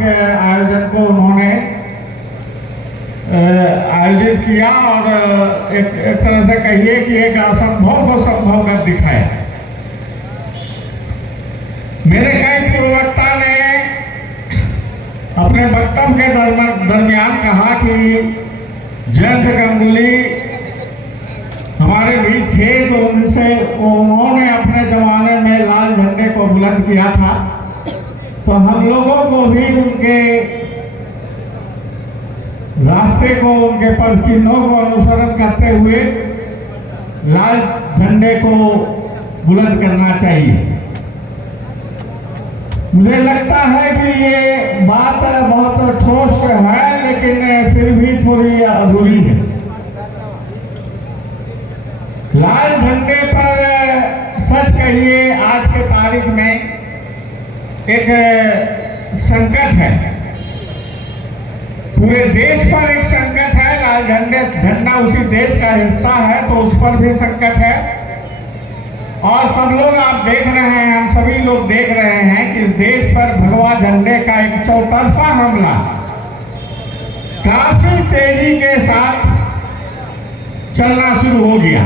साहसिक आयोजन को उन्होंने आयोजित किया और एक तरह से कहिए कि एक असंभव को संभव कर दिखाया। मेरे कई प्रवक्ता ने अपने वक्तव्य के दरमियान कहा कि जयंत गांगुली हमारे बीच थे, तो उन्होंने अपने जमाने में लाल झंडे को बुलंद किया था, तो हम लोगों को भी उनके रास्ते को, उनके पद चिन्हों को अनुसरण करते हुए लाल झंडे को बुलंद करना चाहिए। मुझे लगता है कि ये बात बहुत ठोस है, लेकिन फिर भी थोड़ी अधूरी है। लाल झंडे पर सच कहिए आज के तारीख में एक संकट है, पूरे देश पर एक संकट है। लाल झंडा उसी देश का हिस्सा है, तो उस पर भी संकट है। और सब लोग आप देख रहे हैं, हम सभी लोग देख रहे हैं कि इस देश पर भगवा झंडे का एक चौतरफा हमला काफी तेजी के साथ चलना शुरू हो गया।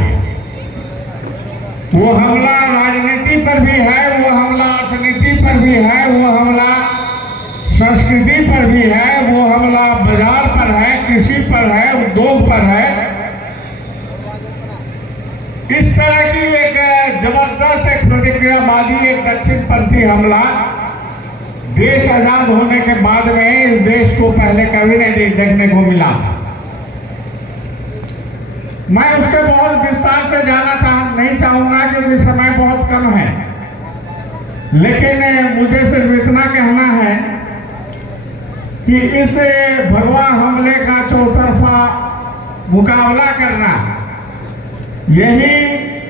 वो हमला राजनीति पर भी है, वो हमला अर्थनीति पर भी है, वो हमला संस्कृति पर भी है, वो हमला बाजार पर है, कृषि पर है, उद्योग पर है। इस तरह की एक जबरदस्त एक प्रतिक्रियावादी, एक दक्षिणपंथी हमला देश आजाद होने के बाद में इस देश को पहले कभी नहीं देखने को मिला। मैं उसके बहुत विस्तार से जाना नहीं चाहूंगा क्योंकि समय बहुत कम है, लेकिन मुझे सिर्फ इतना कहना है कि इस भगवा हमले का चौतरफा मुकाबला करना, यही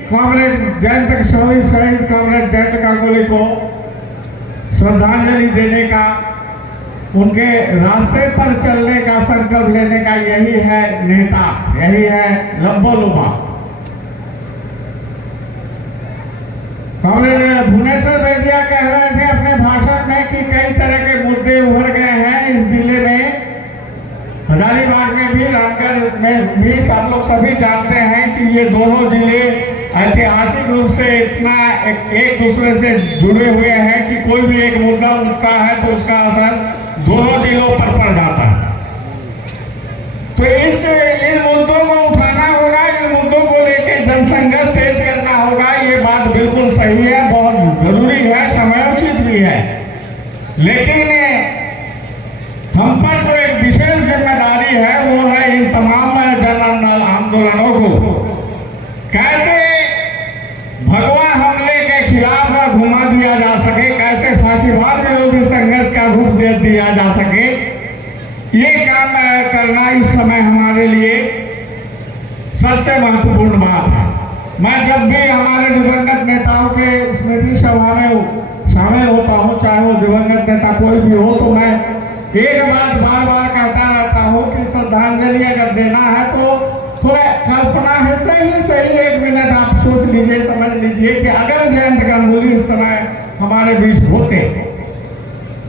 कॉमरेड शहीद कॉमरेड जयंत गांगुली को श्रद्धांजलि देने का, उनके रास्ते पर चलने का संकल्प लेने का यही है नेता, यही है लंबोलुबा। कॉमरेड भुवनेश्वर बेदिया कह रहे थे अपने भाषण में कि कई तरह के मुद्दे उभर गए हैं इस जिले में, हजारीबाग में भी, रामगढ़ में भी। सब लोग सभी जानते हैं कि ये दोनों जिले ऐतिहासिक रूप से इतना एक दूसरे से जुड़े हुए हैं कि कोई भी एक मुद्दा उठता है तो उसका असर दोनों जिलों पर पड़ जाता है। तो इन मुद्दों को उठाना होगा, इन मुद्दों को लेकर जनसंघर्ष तेज करना होगा। ये बात बिल्कुल सही है, बहुत जरूरी है, समयोचित भी है, लेकिन हम पर जो एक विशेष जिम्मेदारी है वो है इन तमाम जन आंदोलनों को कैसे भगवा हमले के खिलाफ घुमा दिया जा सके, कैसे फांसीवाद विरोधी संघर्ष का रूप दे दिया जा सके। ये काम करना इस समय हमारे लिए सबसे महत्वपूर्ण बात है। मैं जब भी हमारे दिवंगत नेताओं के स्मृति सभा में शामिल होता हूँ, चाहे वो दिवंगत नेता कोई भी हो, तो मैं एक बात बार बार कहता रहता हूँ कि श्रद्धांजलि अगर देना है तो थोड़ा कल्पना है, सही 1 मिनट आप सोच लीजिए, समझ लीजिए कि अगर जयंत गांगुली उस समय हमारे बीच होते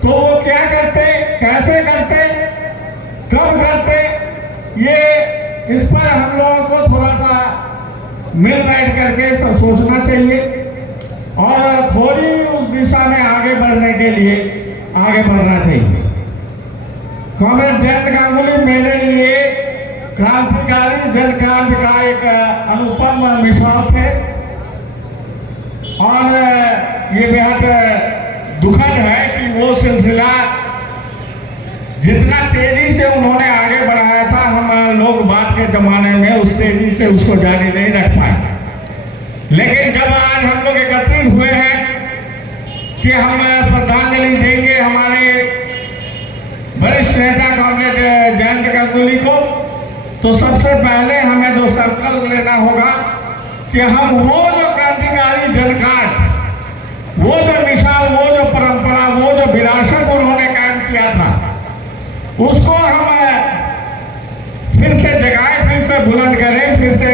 तो वो क्या करते, कैसे करते, कब करते। ये इस पर हम लोगों को थोड़ा सा मिल बैठ करके सोचना चाहिए और थोड़ी उस दिशा में आगे बढ़ने के लिए आगे बढ़ना चाहिए। कॉमरेड जयंत गांगुली मेरे लिए क्रांतिकारी जनकांड का एक अनुपम मिसाल थे और ये बेहद दुखद है कि वो सिलसिला जितना तेजी से उन्होंने आगे बढ़ाया था, हम लोग बाद के जमाने में उस तेजी से उसको जारी नहीं रख पाए। लेकिन जब आज हम लोग एकत्रित हुए हैं कि हम श्रद्धांजलि देंगे हमारे वरिष्ठ नेता कॉमरेड जयंत गांगुली को, तो सबसे पहले हमें जो संकल्प लेना होगा कि हम वो जो क्रांतिकारी जनकांड, वो जो मिसाल, वो जो परंपरा, वो जो विरासत उन्होंने कायम किया था, उसको हम फिर से जगाएं, फिर से बुलंद करें, फिर से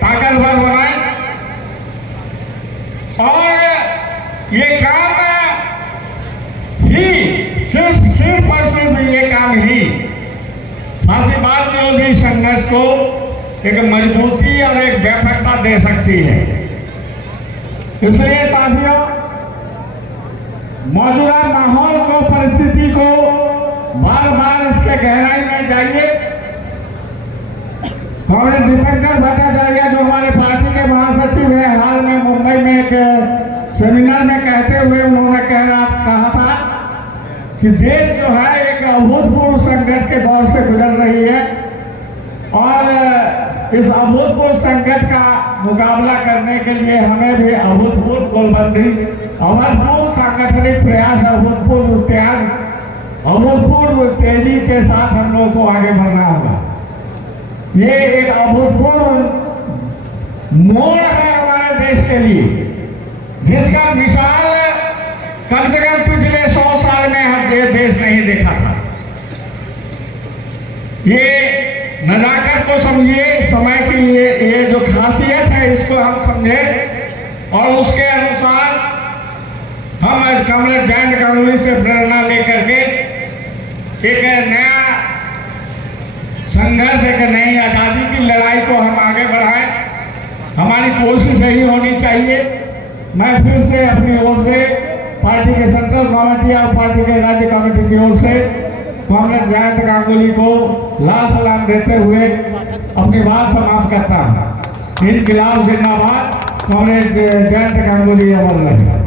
ताकतवर बनाएं। और ये काम ही सिर्फ एक मजबूती और एक व्यापकता दे सकती है। इसलिए साथियों, मौजूदा माहौल को, परिस्थिति को बार बार इसके गहराई में जाइए। कांग्रेस दीपंकर भट्टाचार्य जो हमारे पार्टी के महासचिव हैं, हाल में मुंबई में एक सेमिनार में कहते हुए उन्होंने कहा था कि देश जो है एक अभूतपूर्व संकट के दौर से गुजर रही है और इस अभूतपूर्व संकट का मुकाबला करने के लिए हमें भी अभूतपूर्व गोलबंदी, अभूतपूर्व सांगठनिक प्रयास, अभूतपूर्व त्याग, अभूतपूर्व तेजी के साथ हम लोग को आगे बढ़ना होगा। ये एक अभूतपूर्व मोड़ है हमारे देश के लिए, जिसका मिसाल कम से कम पिछले 100 साल में हम देश नहीं देखा था। ये नजाकत को समझिए, समय की ये जो खासियत है इसको हम समझें और उसके अनुसार हम आज कॉमरेड जयंत गांगुली से प्रेरणा लेकर के एक नया संघर्ष, एक नई आज़ादी की लड़ाई को हम आगे बढ़ाएं। हमारी कोशिश यही होनी चाहिए। मैं फिर से अपनी ओर से पार्टी के सेंट्रल कमेटी और पार्टी के राज्य कमेटी की ओर से कॉमरेड जयंत गांगुली को लाल सलाम देते हुए अपनी बात समाप्त करता हूँ। इनकलाब जिंदाबाद। कॉमरेड जयंत गांगुली अमर रहे।